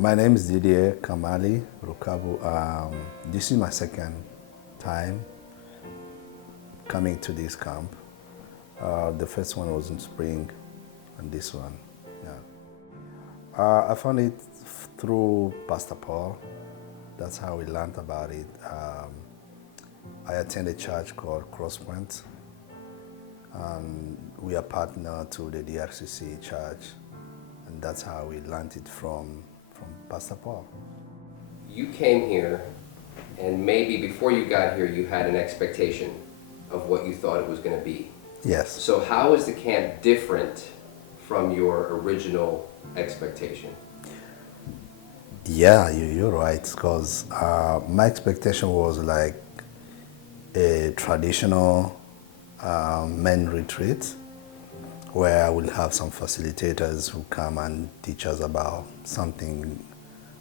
My name is Didier Kamali Rukabu. This is my second time coming to this camp. The first one was in spring, and this one, yeah. I found it through Pastor Paul. That's how we learned about it. I attend a church called Crosspoint, and we are partner to the DRCC church, and that's how we learned it from Pastor Paul. You came here, and maybe before you got here, you had an expectation of what you thought it was going to be. Yes. So how is the camp different from your original expectation? Yeah, you're right, because my expectation was like a traditional men retreat where I will have some facilitators who come and teach us about something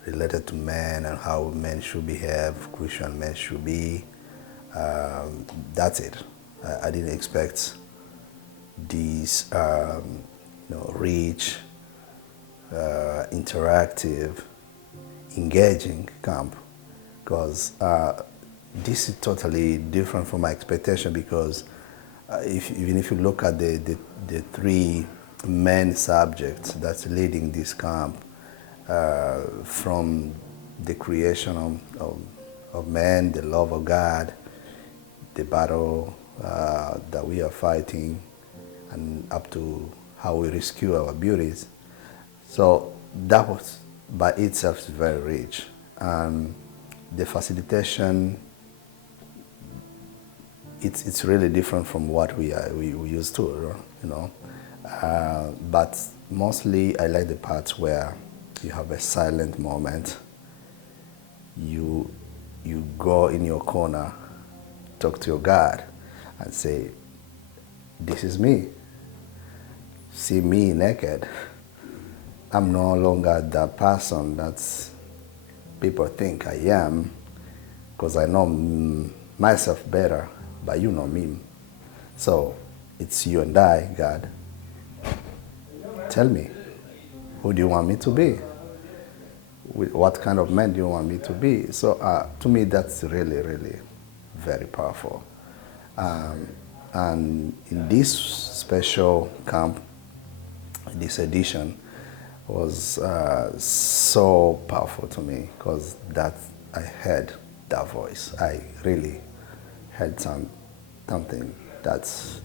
related to men and how men should behave, Christian men should be. That's it. I didn't expect these rich, interactive, engaging camp, because this is totally different from my expectation, because even if you look at the three main subjects that's leading this camp, from the creation of man, the love of God, the battle that we are fighting, and up to how we rescue our beauties. So that was by itself very rich. And the facilitation, it's really different from what we used to, you know. But mostly I like the parts where you have a silent moment. You go in your corner, talk to your God, and say, "This is me. See me naked. I'm no longer that person that people think I am, because I know myself better, but you know me. So it's you and I, God. Tell me, who do you want me to be? What kind of man do you want me to be?" So to me, that's really, really very powerful. And in this special camp, this edition was so powerful to me, because that I heard that voice. I really heard something that's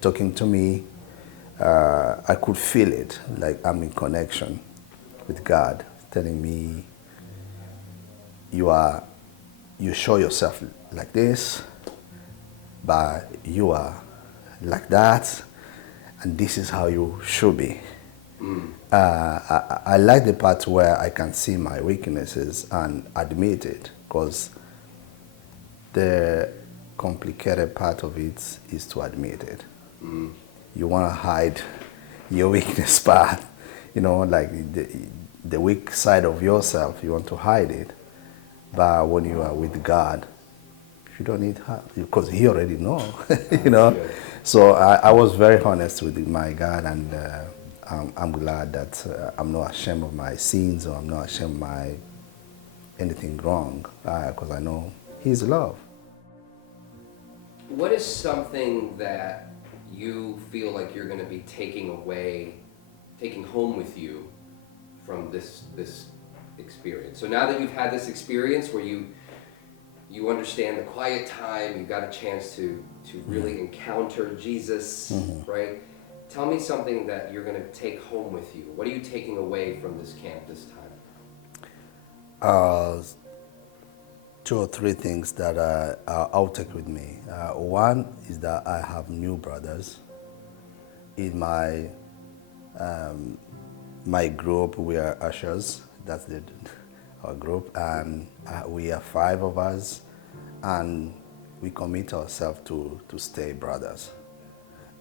talking to me. I could feel it, like I'm in connection with God, telling me, you show yourself like this, but you are like that, and this is how you should be. I like the part where I can see my weaknesses and admit it, because the complicated part of it is to admit it. You want to hide your weakness part, like the weak side of yourself, you want to hide it. But when you are with God, you don't need help, because He already knows, So I was very honest with my God, and I'm glad that I'm not ashamed of my sins, or I'm not ashamed of my anything wrong, because I know He's love. What is something that you feel like you're going to be taking home with you from this experience? So now that you've had this experience where you understand the quiet time, you got a chance to really encounter Jesus, right? Tell me something that you're going to take home with you. What are you taking away from this camp this time? 2 or 3 things that I'll take with me. One is that I have new brothers in my group. We are ushers. That's our group, and we are 5 of us, and we commit ourselves to stay brothers.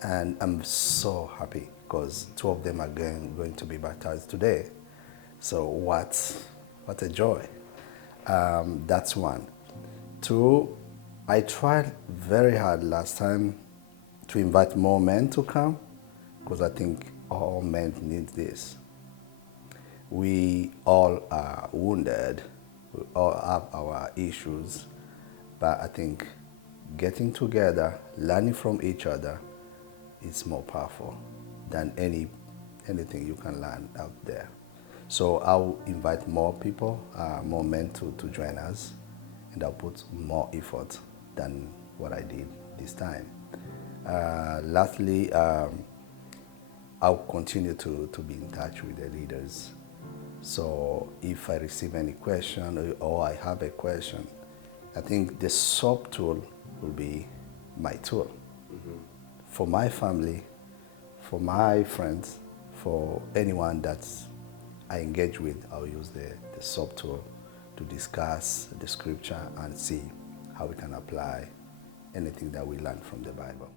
And I'm so happy, because 2 of them are going to be baptized today. So what a joy. That's one. 2, I tried very hard last time to invite more men to come, because I think all men need this. We all are wounded, we all have our issues, but I think getting together, learning from each other is more powerful than anything you can learn out there. So I'll invite more people, more men to join us, and I'll put more effort than what I did this time. Lastly, I'll continue to be in touch with the leaders. So if I receive any question or I have a question, I think the sub tool will be my tool. For my family, for my friends, for anyone that I engage with, I'll use the sub tool to discuss the scripture and see how we can apply anything that we learn from the Bible.